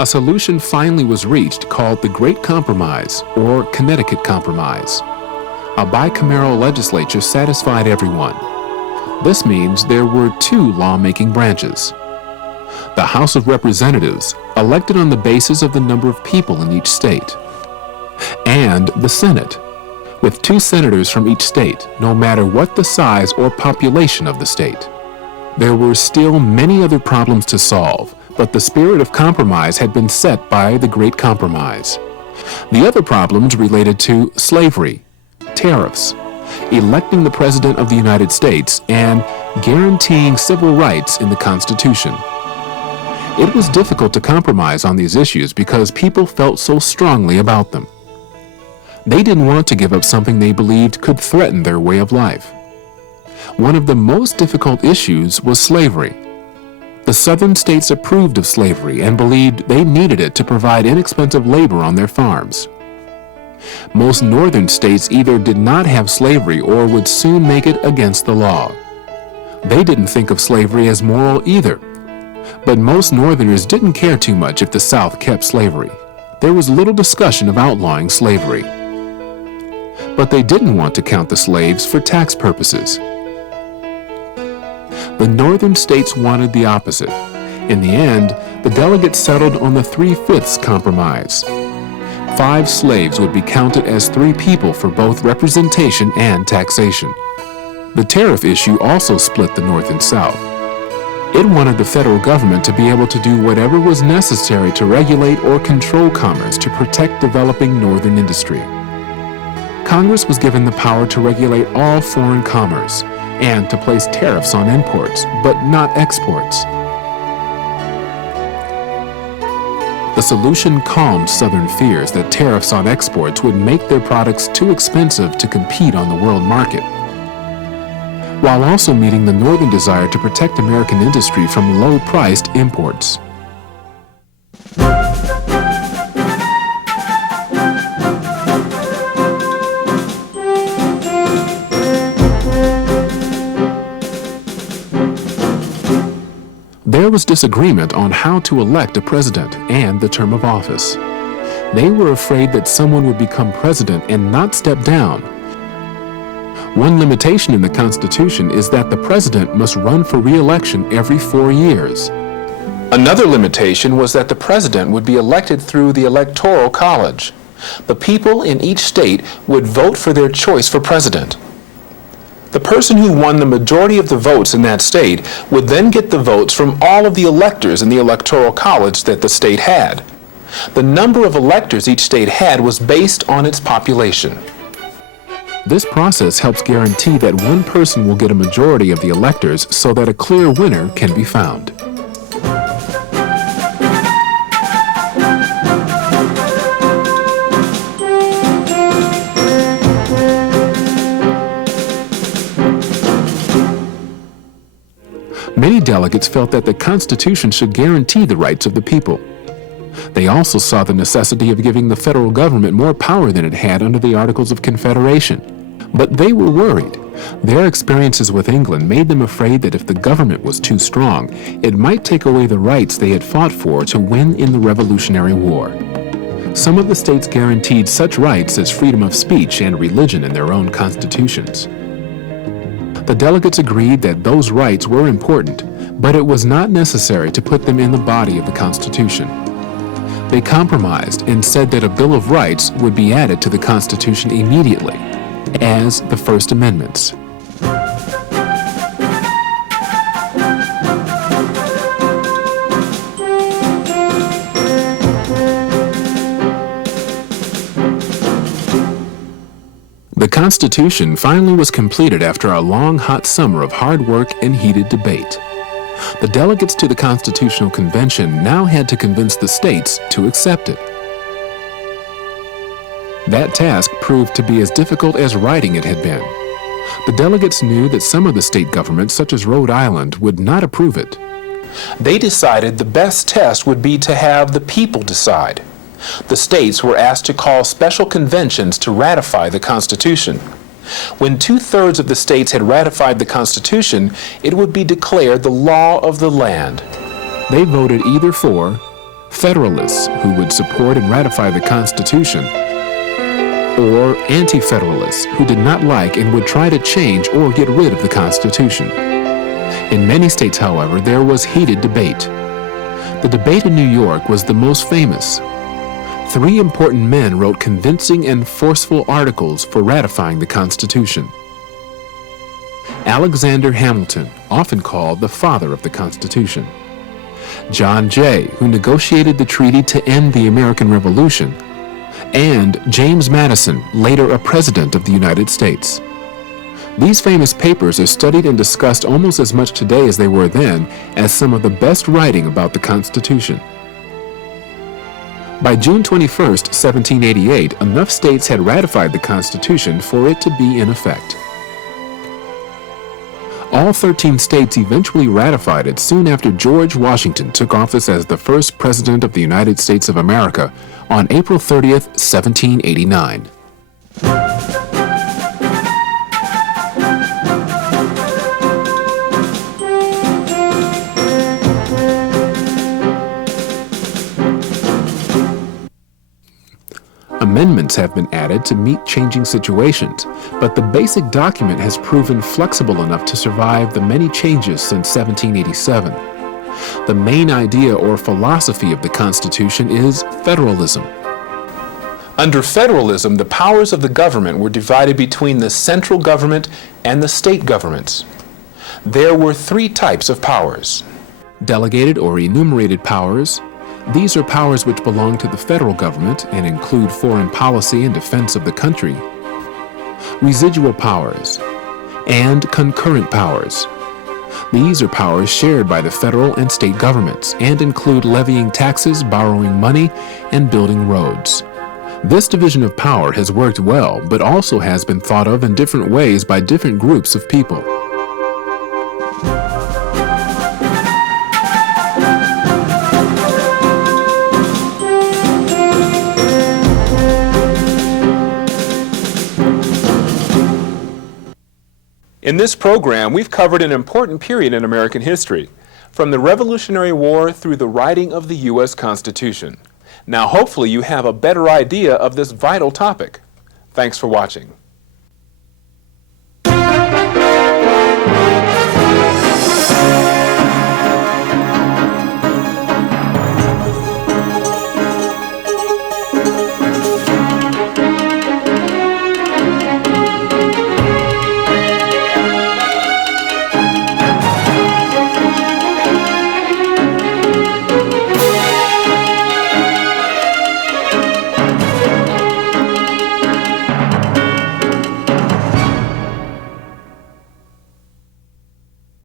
A solution finally was reached called the Great Compromise, or Connecticut Compromise. A bicameral legislature satisfied everyone. This means there were two lawmaking branches. The House of Representatives, elected on the basis of the number of people in each state, and the Senate, with 2 senators from each state, no matter what the size or population of the state. There were still many other problems to solve, but the spirit of compromise had been set by the Great Compromise. The other problems related to slavery, tariffs, electing the President of the United States, and guaranteeing civil rights in the Constitution. It was difficult to compromise on these issues because people felt so strongly about them. They didn't want to give up something they believed could threaten their way of life. One of the most difficult issues was slavery. The southern states approved of slavery and believed they needed it to provide inexpensive labor on their farms. Most northern states either did not have slavery or would soon make it against the law. They didn't think of slavery as moral either. But most Northerners didn't care too much if the South kept slavery. There was little discussion of outlawing slavery. But they didn't want to count the slaves for tax purposes. The Northern states wanted the opposite. In the end, the delegates settled on the 3/5 compromise. 5 slaves would be counted as 3 people for both representation and taxation. The tariff issue also split the North and South. It wanted the federal government to be able to do whatever was necessary to regulate or control commerce to protect developing northern industry. Congress was given the power to regulate all foreign commerce and to place tariffs on imports, but not exports. The solution calmed Southern fears that tariffs on exports would make their products too expensive to compete on the world market, while also meeting the Northern desire to protect American industry from low-priced imports. There was disagreement on how to elect a president and the term of office. They were afraid that someone would become president and not step down. One limitation in the Constitution is that the president must run for re-election every 4 years. Another limitation was that the president would be elected through the Electoral College. The people in each state would vote for their choice for president. The person who won the majority of the votes in that state would then get the votes from all of the electors in the Electoral College that the state had. The number of electors each state had was based on its population. This process helps guarantee that one person will get a majority of the electors so that a clear winner can be found. Many delegates felt that the Constitution should guarantee the rights of the people. They also saw the necessity of giving the federal government more power than it had under the Articles of Confederation. But they were worried. Their experiences with England made them afraid that if the government was too strong, it might take away the rights they had fought for to win in the Revolutionary War. Some of the states guaranteed such rights as freedom of speech and religion in their own constitutions. The delegates agreed that those rights were important, but it was not necessary to put them in the body of the Constitution. They compromised and said that a Bill of Rights would be added to the Constitution immediately, as the First Amendments. The Constitution finally was completed after a long, hot summer of hard work and heated debate. The delegates to the Constitutional Convention now had to convince the states to accept it. That task proved to be as difficult as writing it had been. The delegates knew that some of the state governments, such as Rhode Island, would not approve it. They decided the best test would be to have the people decide. The states were asked to call special conventions to ratify the Constitution. When 2/3 of the states had ratified the Constitution, it would be declared the law of the land. They voted either for Federalists, who would support and ratify the Constitution, or anti-federalists, who did not like and would try to change or get rid of the Constitution. In many states, however, there was heated debate. The debate in New York was the most famous. 3 important men wrote convincing and forceful articles for ratifying the Constitution. Alexander Hamilton, often called the father of the Constitution. John Jay, who negotiated the treaty to end the American Revolution. And James Madison, later a president of the United States. These famous papers are studied and discussed almost as much today as they were then as some of the best writing about the Constitution. By June 21, 1788, enough states had ratified the Constitution for it to be in effect. All 13 states eventually ratified it soon after George Washington took office as the first President of the United States of America on April 30, 1789. Amendments have been added to meet changing situations, but the basic document has proven flexible enough to survive the many changes since 1787. The main idea or philosophy of the Constitution is federalism. Under federalism, the powers of the government were divided between the central government and the state governments. There were 3 types of powers: delegated or enumerated powers. These are powers which belong to the federal government and include foreign policy and defense of the country. Residual powers and concurrent powers. These are powers shared by the federal and state governments and include levying taxes, borrowing money, and building roads. This division of power has worked well, but also has been thought of in different ways by different groups of people. In this program, we've covered an important period in American history, from the Revolutionary War through the writing of the U.S. Constitution. Now, hopefully you have a better idea of this vital topic. Thanks for watching.